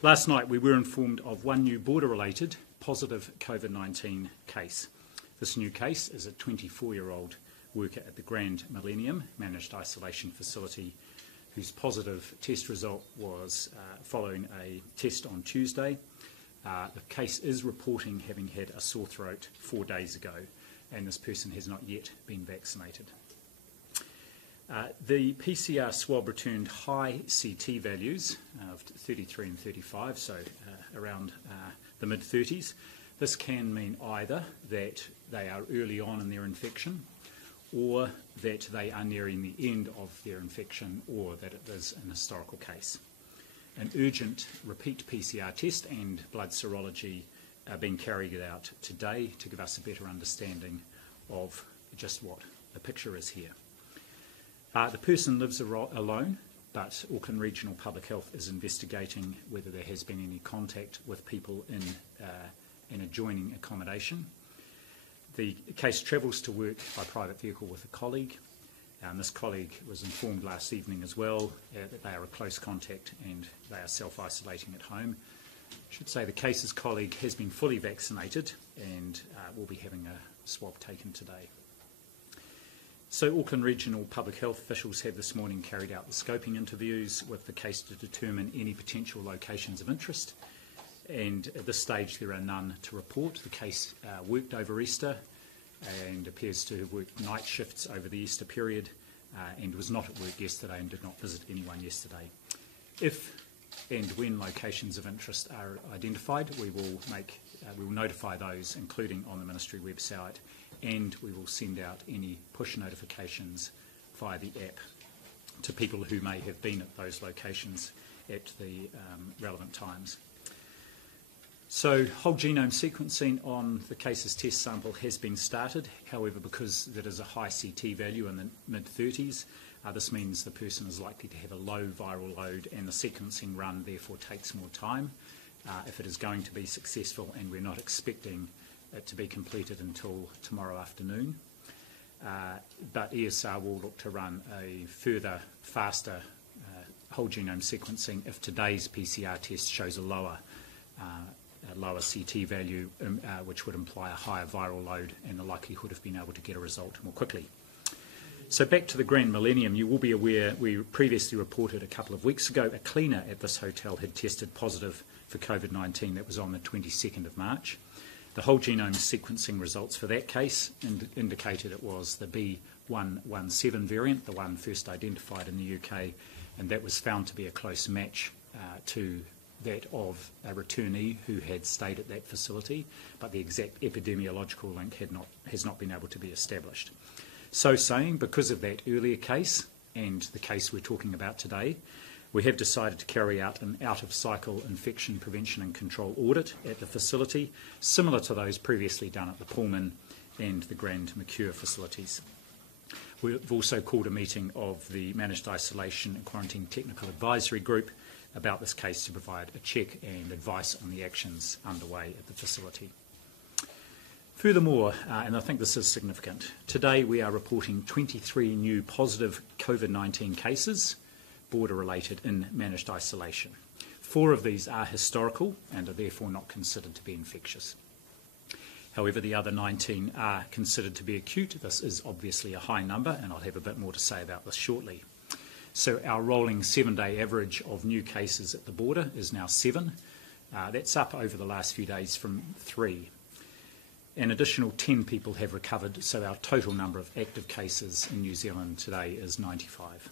Last night we were informed of one new border-related positive Covid-19 case. This new case is a 24-year-old worker at the Grand Millennium Managed Isolation Facility whose positive test result was following a test on Tuesday. The case is reporting having had a sore throat 4 days ago, and this person has not yet been vaccinated. The PCR swab returned high CT values of 33 and 35, so around the mid-30s. This can mean either that they are early on in their infection, or that they are nearing the end of their infection, or that it is an historical case. An urgent repeat PCR test and blood serology are being carried out today to give us a better understanding of just what the picture is here. The person lives alone, but Auckland Regional Public Health is investigating whether there has been any contact with people in adjoining accommodation. The case travels to work by private vehicle with a colleague. This colleague was informed last evening as well that they are a close contact and they are self-isolating at home. I should say the case's colleague has been fully vaccinated and will be having a swab taken today. So Auckland Regional Public Health officials have this morning carried out the scoping interviews with the case to determine any potential locations of interest, and at this stage there are none to report. The case worked over Easter and appears to have worked night shifts over the Easter period and was not at work yesterday and did not visit anyone yesterday. If and when locations of interest are identified, we will notify those, including on the Ministry website, and we will send out any push notifications via the app to people who may have been at those locations at the relevant times. So whole genome sequencing on the case's test sample has been started. However, because that is a high CT value in the mid-30s, this means the person is likely to have a low viral load, and the sequencing run therefore takes more time if it is going to be successful, and we're not expecting it to be completed until tomorrow afternoon. But ESR will look to run a further, faster whole genome sequencing if today's PCR test shows a lower CT value, which would imply a higher viral load and the likelihood of being able to get a result more quickly. So back to the Grand Millennium, you will be aware we previously reported a couple of weeks ago a cleaner at this hotel had tested positive for Covid-19. That was on the 22nd of March. The whole genome sequencing results for that case indicated it was the B117 variant, the one first identified in the UK, and that was found to be a close match to that of a returnee who had stayed at that facility, but the exact epidemiological link has not been able to be established. So saying, because of that earlier case and the case we're talking about today, we have decided to carry out an out-of-cycle infection prevention and control audit at the facility, similar to those previously done at the Pullman and the Grand Mercure facilities. We've also called a meeting of the Managed Isolation and Quarantine Technical Advisory Group about this case to provide a check and advice on the actions underway at the facility. Furthermore, and I think this is significant, today we are reporting 23 new positive COVID-19 cases, border-related, in managed isolation. 4 of these are historical and are therefore not considered to be infectious. However, the other 19 are considered to be acute. This is obviously a high number, and I'll have a bit more to say about this shortly. So our rolling 7-day average of new cases at the border is now 7. That's up over the last few days from 3. An additional 10 people have recovered, so our total number of active cases in New Zealand today is 95.